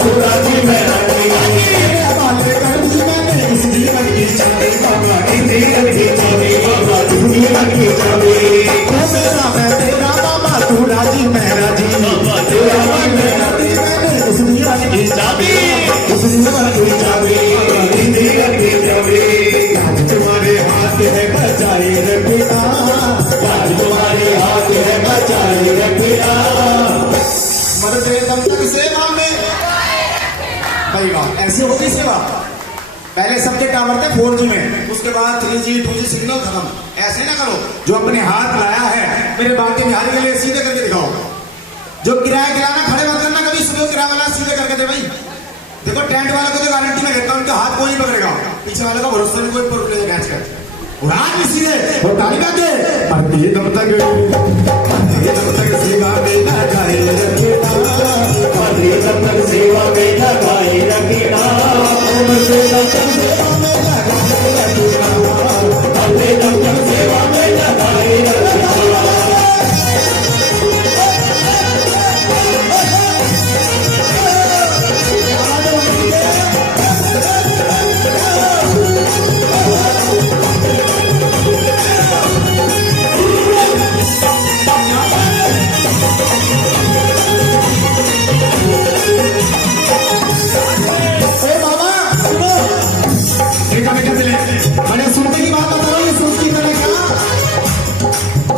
तू राजी मैं राजी हवाले कर दी मैंने इस जीवन की चाबी बाबा इस जीवन की चाबी बाबा इस जीवन की चाबी तू मेरा मैं तेरा बाबा तू राजी मैं राजी बाबा तेरा मैं राजी मैंने इस जीवन की चाबी इस जीवन की चाबी इस जीवन की चाबी आज तुम्हारे हाथ है बचाए रखना आज तुम्हारे हाथ है बचाए रखना मरते दम तक सेवा में भाई बात ऐसे होगी सेवा। पहले सब्जेक्ट आवर्त है 4G में, उसके बाद 3G 2G सिग्नल खत्म। ऐसे ना करो, जो अपने हाथ लाया है मेरे बातें बिहारी के लिए सीधे करके दिखाओ। जो किराया गिराना खड़े मत करना कभी, सुबह किराया वाला सीधे करके दे भाई। देखो टेंट वाले को तो गारंटी में देता हूं उनका हाथ कोई नहीं पकड़ेगा, पीछे वाले का भरोसा नहीं कोई मैच कर उड़ान सीधे और ताली बाके मरते दम तक सेवा में ना जाए रखना मरते दम तक सेवा में ना जाए रखना मरते दम तक सेवा में ना जाए रखना मरते दम तक सेवा में ना जाए रखना। मैंने सुनते की बात बता रहा हूँ, सुनती मैंने कहा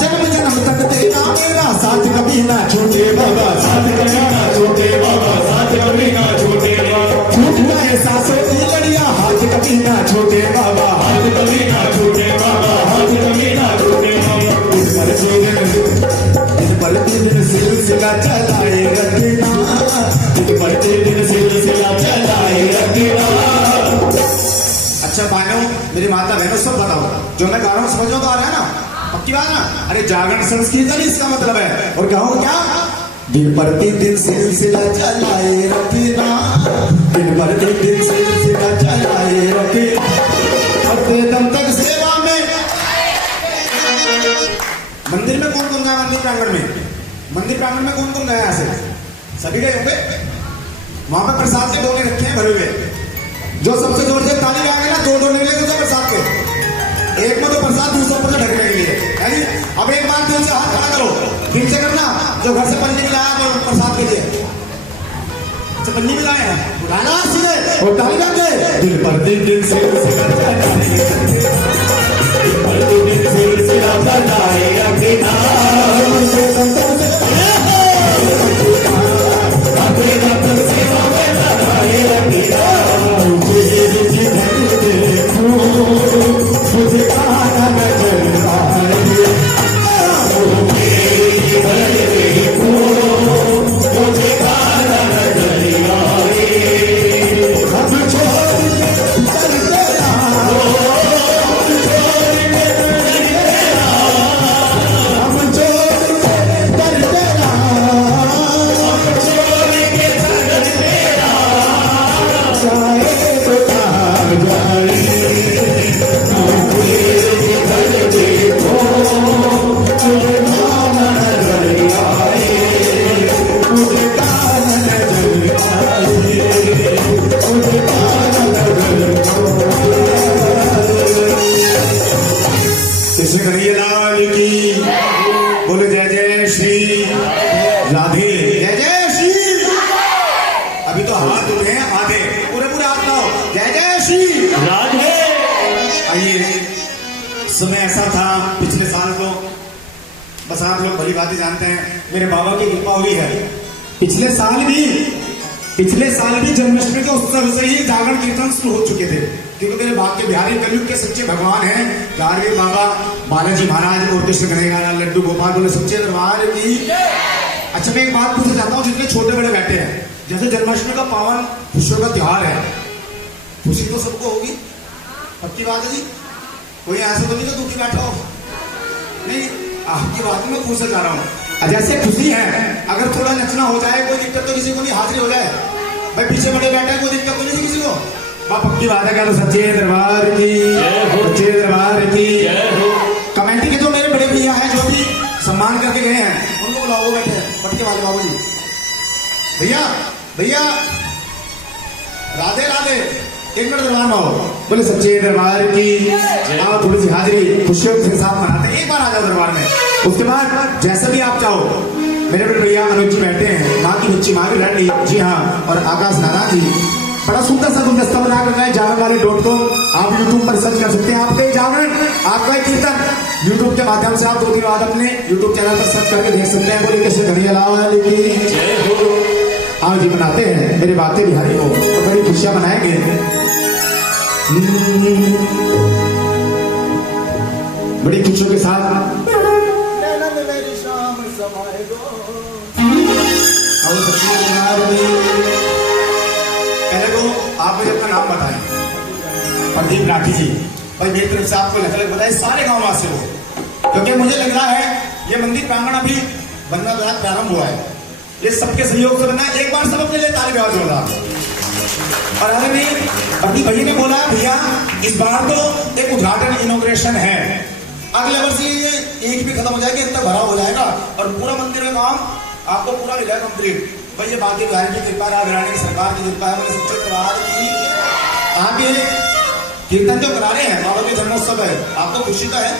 जन्म जन्म तक तेरा मेरा साथ कभी ना छूटे बाबा साथ कभी ना छूटे बाबा साथ कभी ना छूटे बाबा छूटना है सांसों की लड़ियां हाथ कभी ना छूटे बाबा हाथ कभी ना छूटे बाबा हाथ कभी ना छूटे बाबा दिन पर दिन सिलसिला चलाए रखना दिन पर दिन सिलसिला चलाए रखना। अच्छा भाइयों मेरी माता बहनों सब बताओ, जो मैं गा रहा हूँ समझो तो आ रहा है ना, पक्की बात ना। अरे जागरण संस्कृत नहीं इसका मतलब है, और गाओ क्या दिन प्रतिदिन सिलसिला चलाए रखना दिन प्रतिदिन सिलसिला चलाए रखना मरते दम तक सेवा में। मंदिर में कौन कौन गया? मंदिर प्रांगण में, मंदिर प्रांगण में कौन कौन गया? ऐसे सभी गए होंगे। वहां पर प्रसाद के डोले रखे हैं भरे हुए, जो सबसे जोर से ताली आएगा ना दो निकले तो प्रसाद के, एक में तो प्रसाद दूसरे ऊपर से ढकने के लिए है। अब एक बार दिल से हाथ खड़ा करो, दिल से करना। जो घर से पन्नी मिलाया तो प्रसाद के लिए पन्नी मिलाए हैं उठाना सीधे और ताली करके दिल पर दिन दिन से बोले जय जय श्री राधे जय जय श्री। अभी तो हाथ उठे हैं आधे, पूरे पूरे हाथ लाओ जय जय श्री राधे। आइए समय ऐसा था पिछले साल को, बस आप लोग भली बातें जानते हैं, मेरे बाबा की कृपा हुई है। पिछले साल भी जन्माष्टमी के उत्सव से ही जागरण कीर्तन शुरू हो चुके थे, क्योंकि मेरे बाप के बिहारी कलयुग के सच्चे भगवान हैं गार्गे बाबा बालाजी महाराज और कृष्ण कन्हैया लड्डू गोपाल बोले सच्चे दरबार की। अच्छा मैं एक बात पूछना चाहता हूँ, जितने छोटे बड़े बैठे हैं, जैसे जन्माष्टमी का पावन खुशियों का त्योहार है, खुशी तो सबको होगी, पक्की बात है जी। कोई ऐसा तो नहीं तो दुखी बैठा हो, नहीं आपकी बात में पूछना चाह रहा हूँ। जैसे खुशी है, अगर थोड़ा नचना हो जाए कोई दिक्कत तो किसी को नहीं, हाजिरी हो जाए भाई, पीछे बड़े बैठे कोई दिक्कत तो नहीं किसी को। पक्की बात है, क्या तो सच्चे दरबार की, सच्चे दरबार की। कमेटी के जो मेरे बड़े भैया हैं जो भी सम्मान करके गए हैं, उनको बुलाओ, बैठे पटके वाले बाबू जी। भैया भैया राधे राधे। एक मिनट दरबार में हो, बोले सच्चे दरबार की आओ, थोड़ी सी हाजिरी खुशियों के साथ मनाते हैं। एक बार आ जाओ दरबार में, उसके बाद जैसा भी आप चाहो। मेरे बड़े भैया मनोज जी बैठे हैं, माँ की बच्ची माँ की लड़की, जी हाँ, और आकाश नारा जी बड़ा सुंदर सा गुलदस्ता बना कर गए जागरण.com। आप यूट्यूब पर सर्च कर सकते हैं। आपका जागरण, आपका कीर्तन यूट्यूब के माध्यम से आप 2 दिन बाद अपने यूट्यूब चैनल पर सर्च करके देख सकते हैं। बोले कैसे घड़िया लाओ लेकिन हाँ जी, बनाते हैं मेरी बातें बिहारी को और बड़ी खुशियां मनाएंगे। बड़ी खुशियों के साथ पहले तो आप मुझे अपना नाम बताएं। प्रदीप राठी जी, भाई मेरी तरफ से आपको लग बताए सारे गांव वासी हो, क्योंकि मुझे लग रहा है ये मंदिर प्रांगण अभी बनना प्रारंभ हुआ है। ये सबके सहयोग से बना है। एक बार सब अपने लिए ताली बजा जोड़ा। और अरे नहीं, प्रदीप भैया ने बोला भैया इस बार तो एक उद्घाटन इनॉग्रेशन है, अगले वर्ष ये एक भी खत्म हो जाएगा, इतना भरा हो जाएगा और पूरा मंदिर का काम आपको पूरा मिल जाएगा कंप्लीट। भाई ये बाकी बिहार की कृपा, राजरानी की सरकार की कृपा है। मैंने सच्चे दरबार की आगे कीर्तन जो करा रहे हैं, बाबा के जन्मोत्सव है, आपको खुशी तो है?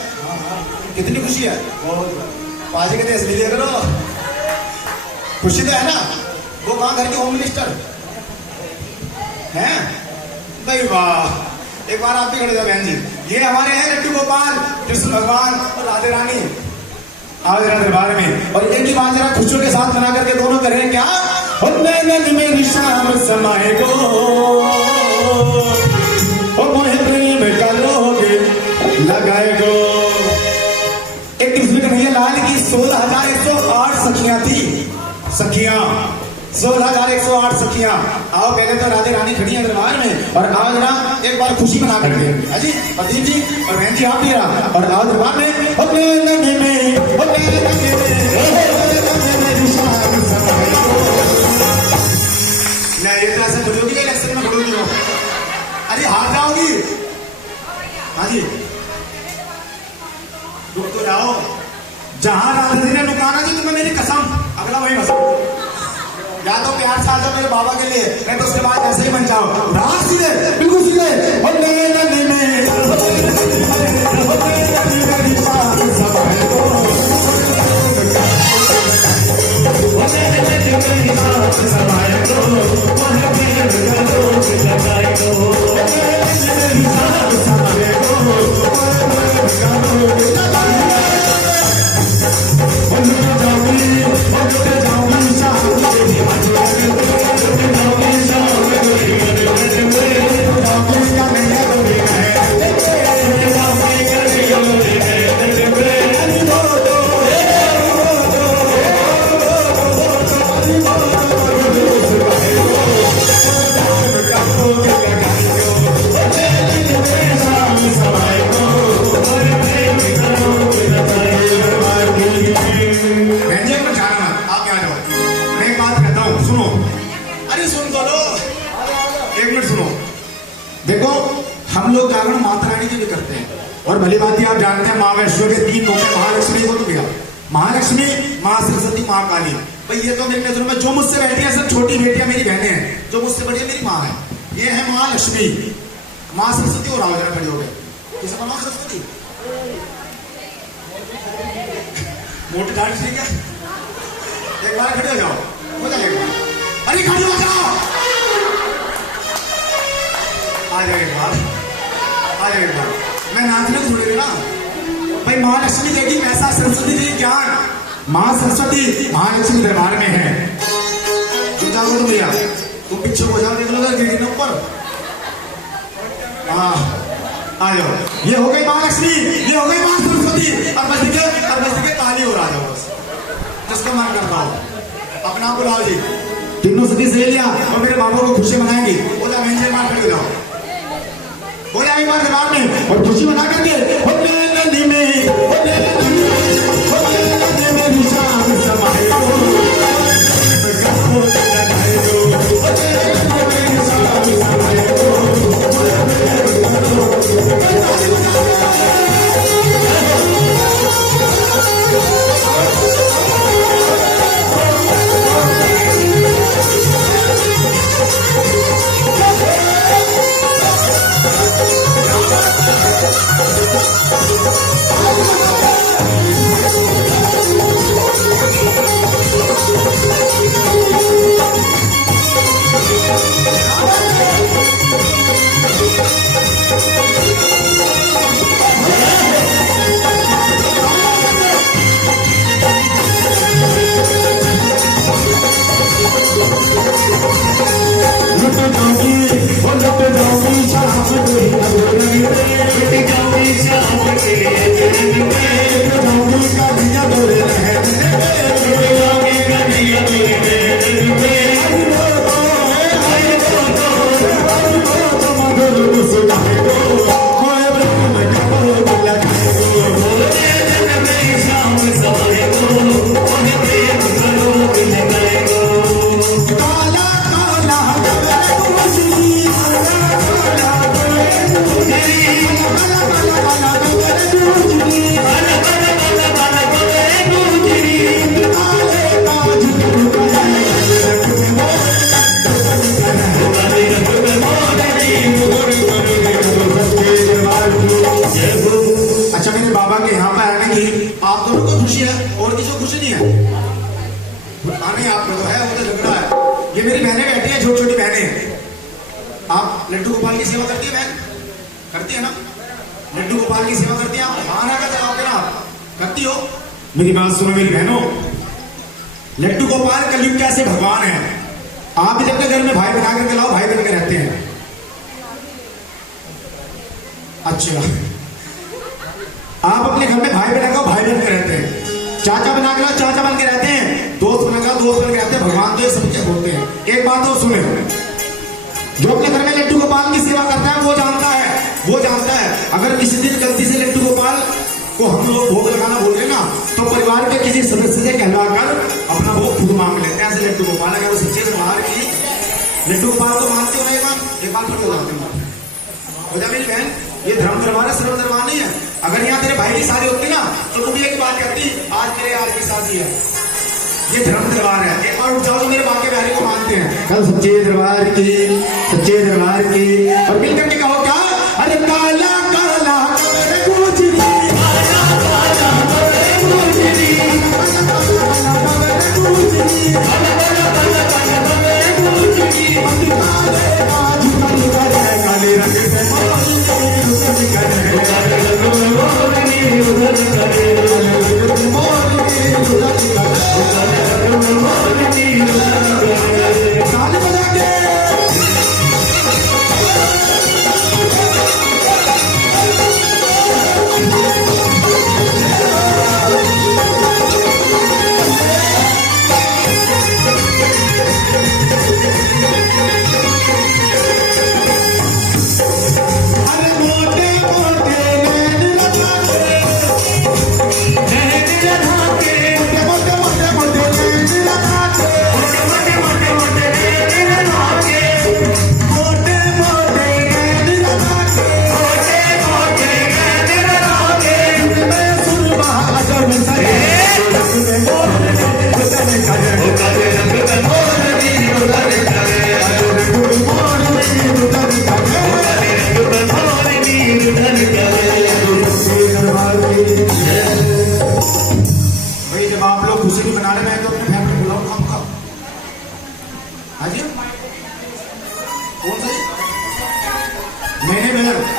कितनी खुशी है? पाजी के देश मिलिए करो, खुशी तो है ना? वो कहाँ घर के होम मिनिस्टर हैं? भाई वाह, एक बार आप भी खड़े जाओ बहन जी। ये हमारे हैं लड्डू गोपाल, कृष्ण भगवान और राधे रानी आज दरबार में। और एक ही बात जरा खुशियों के साथ मना करके दोनों करें क्या? मेरी शाम समाए गो मोहे प्रेम का लोग लगाए गो। एक दूसरे कन्हैया लाल की 16,108 सखियां थी, सखियां 16,108 सखियां। आओ पहले तो राधे रानी खड़ी है दरबार में और आज ना एक बार खुशी मना करके जी प्रदीप जी और बहन जी आप भी रहा और आओ दरबार में। ये तो ऐसे खड़ोगी इलेक्शन में खड़ोगी हो, अरे हार जाओगी। हाँ जी, रुक तो जाओ, जहां राधे जी ने नुकाना जी तुम्हें मेरी कसम अगला वही मसला। या तो प्यार से आ जाओ मेरे बाबा के लिए, नहीं तो उसके बाद ऐसे ही बन जाओ। रात सीधे बिल्कुल सीधे और भली बात आप जानते हैं माँ वैष्णो के 3 रूप है। महालक्ष्मी को तो गया, महालक्ष्मी, माँ सरस्वती, माँ काली। भाई ये तो मेरी नजरों में जो मुझसे बैठी है सब छोटी बेटियां मेरी बहनें हैं, जो मुझसे बड़ी मेरी माँ है। ये है माँ लक्ष्मी, माँ सरस्वती और आओ जरा खड़ी हो गए। किसे माँ सरस्वती मोटी दाढ़ी ठीक है, एक बार खड़े हो जाओ, हो जाएगा। अरे खड़ी हो जाओ, आ जाए एक बार, आ जाए एक बार। मैं नाचने को छोड़ेगा ना भाई। महालक्ष्मी देगी ऐसा सरस्वती जी ज्ञान, माँ सरस्वती महालक्ष्मी दरबार में है। तुम जाओ तुम भैया, तुम पीछे हो जाओ, देख लो गिरने ऊपर। हाँ आ जाओ, ये हो गई महालक्ष्मी, ये हो गई माँ सरस्वती। अब बस दिखे ताली हो रहा है, बस जिसका मन करता हो अपना बुलाओ जी। तीनों सखी सहेलियां और मेरे बाबा को खुशी मनाएंगी। बोला बहन जी मार खड़े हो जाओ, बोला एक बार दरबार में और खुशी मना करके नदी में शाम समाए नहीं आप में तो है, वो तो झगड़ा है। ये मेरी बहनें बैठी है, छोटी छोटी बहनें। आप लड्डू गोपाल की सेवा करती है बहन? करती है ना? लड्डू गोपाल की सेवा करती है आप? हाँ ना, कहते आओगे ना आप, करती हो? मेरी बात सुनो मेरी बहनों, लड्डू गोपाल कलयुग के ऐसे भगवान है। आप भी अपने घर में भाई बना करके लाओ, भाई बन के रहते हैं। अच्छा, आप अपने घर में भाई बना के भाई बन के रहते हैं, चाचा बना के लाओ, चाचा बन के रहते हैं, दोस्त बना के दोस्त बन के रहते हैं। भगवान तो ये सबके होते हैं। एक बात और सुने, जो अपने घर में लड्डू गोपाल की सेवा करता है वो जानता है अगर किसी दिन गलती से लड्डू गोपाल को हम लोग भोग लगाना बोल रहे ना, तो परिवार के किसी सदस्य से कहलाकर अपना भोग खुद मांग लेते हैं। ऐसे लड्डू गोपाल अगर वो सच्चे से बाहर की लड्डू गोपाल को मानते हो ना, एक बार खड़े हो जाते हो जा मेरी बहन। ये धर्म दरबार है, सर्व दरबार नहीं है। अगर यहाँ तेरे भाई की शादी होती ना, तो तू भी एक बात कहती, आज मेरे यार की शादी है। ये धर्म दरबार है। एक बार उठ जाओ तो मेरे बाके बिहारी को मानते हैं। कल सच्चे दरबार की और मिलकर के कहो क्या? अरे काला काला गुजरी,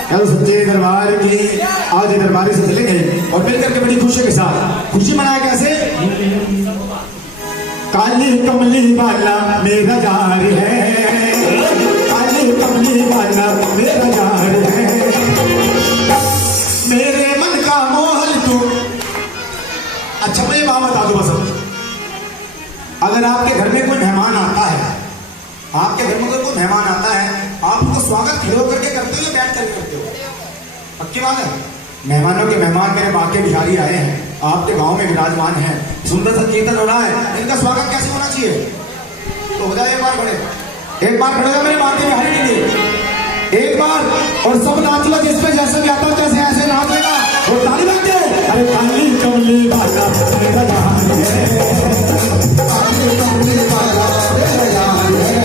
कल सच्चे दरबार की आज दरबारी से चले गए और मिलकर के बड़ी खुशी के साथ खुशी मनाया। कैसे? काली कमली वाला मेरा जार है, काली कमली वाला मेरा जार है, मेरे मन का मोहल तू। अच्छा मैं बात बता दो बस, अगर आपके घर में कोई मेहमान आता है, आपके घर में कोई मेहमान आता है, आप उनको स्वागत खड़े होकर के करते हो या बैठ करके करते हो? पक्की बात है। मेहमानों के मेहमान मेरे बाके बिहारी आए हैं, आपके गांव में विराजमान हैं, सुंदर सा कीर्तन हो रहा है, इनका स्वागत कैसे होना चाहिए? तो हो जाए एक बार खड़े हो मेरे बाके बिहारी के लिए एक बार, और सब नाच लो, जिस पे जैसे भी आता जैसे ऐसे नाच लेगा और ताली बजा दे। अरे काली कमली वाला मेरा जान है, काली कमली वाला मेरा जान है,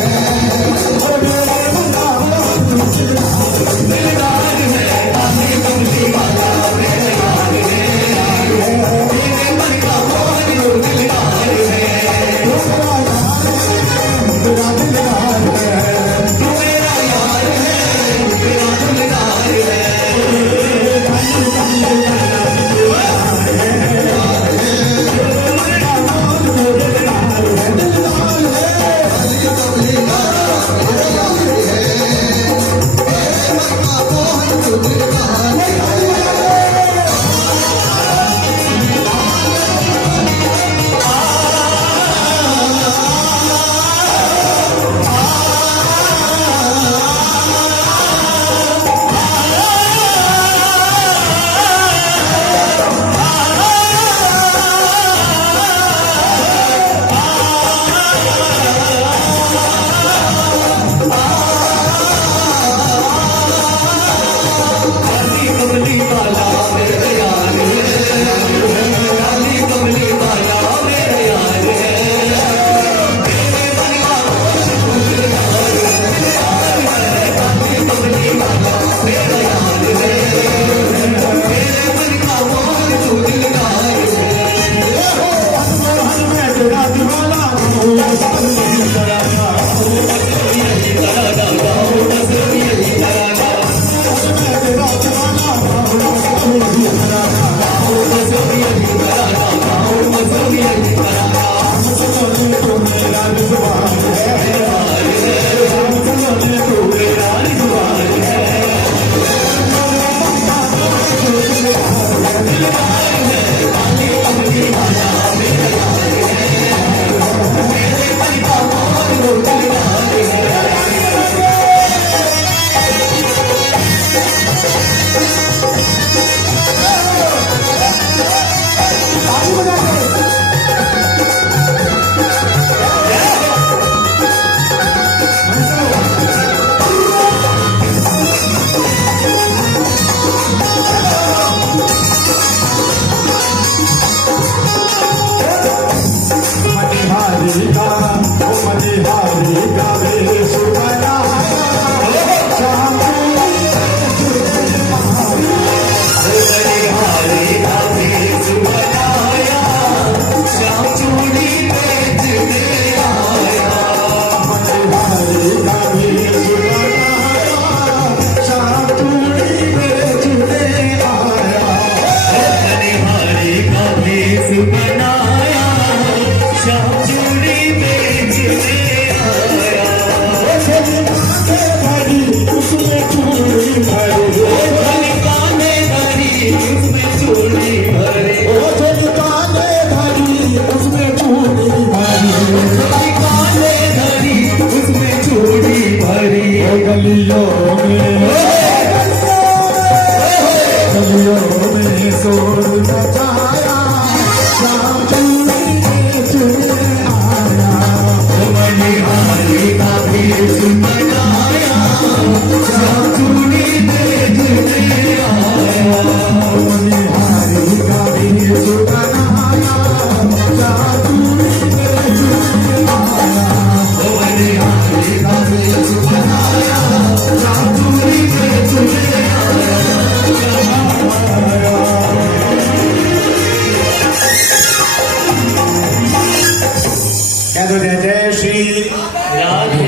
दो जय जय श्री राधे।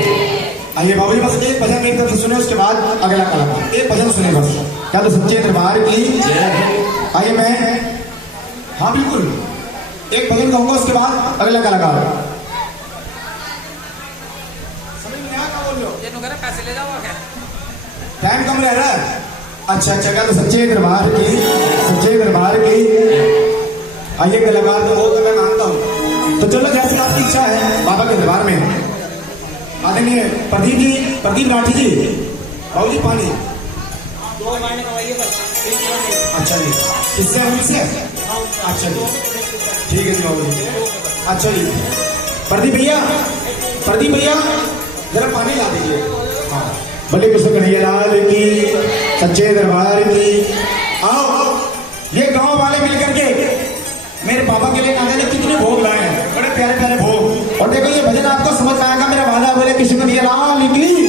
आइए बाबू जी, बस एक भजन एक तरफ से सुने, उसके बाद अगला कलाकार। एक भजन सुने बस। क्या तो सच्चे दरबार की आइए मैं, हाँ बिल्कुल, एक भजन कहूंगा, उसके बाद अगला कलाकार। समझ में आया क्या बोल रहे हो? पैसे ले जाओ क्या? टाइम कम रह रहा है। अच्छा अच्छा, क्या तो सच्चे दरबार की, सच्चे दरबार की आइए कलाकार तो हो तो मैं मानता हूँ। तो चलो जैसे आपकी इच्छा है बाबा के दरबार में आदरणीय प्रदीप जी, प्रदीप राठी जी, बाबू जी पानी 2 महीने कमाइए बस। अच्छा जी, किससे हमसे? अच्छा जी ठीक है जी बाबू जी। अच्छा जी प्रदीप भैया, प्रदीप भैया जरा पानी ला दीजिए। हाँ भले कृष्ण कन्हैया लाल की, सच्चे दरबार की। आओ ये गांव वाले मिलकर के मेरे पापा के लिए ना कितने भोग लाए हैं, बड़े प्यारे प्यारे भोग। और देखो ये भजन आपको समझ आएगा, मेरा वादा बोले कृष्ण कन्हैया लाल की।